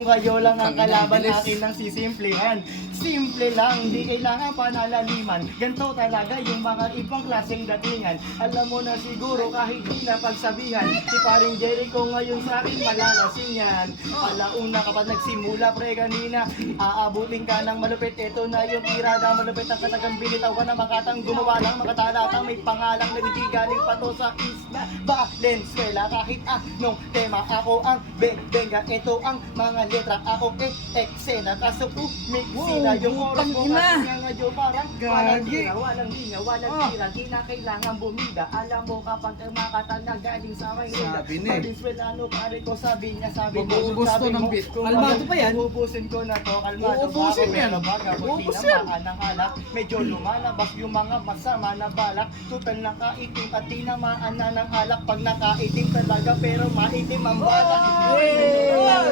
Kayo lang ang kalaban akin ng sisimplehan. Simple lang, di kailangan panalaliman. Ganto talaga yung mga ibang klaseng datingan. Alam mo na siguro kahit di na pagsabihan, si paring Jericho ngayon sa akin malalasing yan. Alauna kapag nagsimula pre kanina, aabutin ka ng malupit. Ito na yung tirada, malupit ang katagang binitawan na makatang gumawa lang makatalatang may pangalang nagtigaling pa to sa isla Valenzuela. Kahit anong tema ako ang benga, ito ang mga letra ako eksena. Kaso umixina yung oras ko kasi nga ngayon parang walang tira, walang linya, walang tira. Di na kailangan bumida. Alam mo kapag makata na galing sa Maynila, Valenzuelano pare ko sabi niya, sabi mo, Mag-uubos to ng beat. kalmado pa yan? Uubusin ko na to, kalmado. Uubusin yan. Uubusin yan. Ng alak, medyo lumalabas yung mga masama na balak. Tutal nakaitim at tinamaan na ng alak. Pag nakaitim talaga pero maitim ang balak.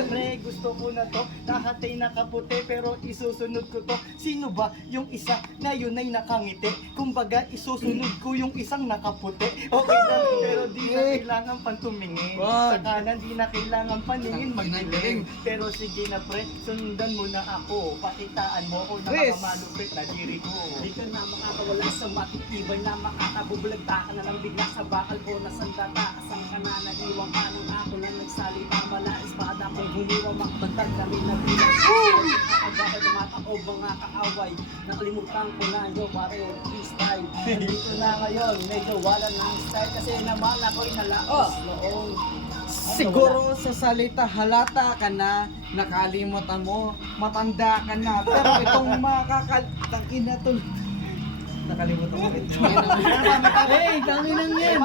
Pre, gusto ko na to, lahat ay nakaputi pero isusunod ko to. Sino ba yung isa na yun ay nakangiti? Kumbaga isusunod ko yung isang nakaputi. Okay na, pero di na kailangan pang tumingin. Sa kanan di na kailangan paningin magdilim. Pero sige na pre, sundan mo na ako. Pakitaan mo ako na mga malupit na diri ko. Di ka na makakawala sa matitibay na makakabubulagta ka na lang bigla sa bakal ko na sandata. Asang ka na naiwang ka ng ako na nagsalita mala espada kong humiwa makabantag kami na bilang. Agad na mataob mga kaaway. Nakalimutan ko na yung pare freestyle. Dito na ngayon, medyo wala ng style kasi naman ako'y nalaos noong. Siguro sa salita halata ka na, nakalimutan mo, matanda ka na. Pero itong makakalitang ina to. Nakalimutan mo ito. Hey, tanginan yan.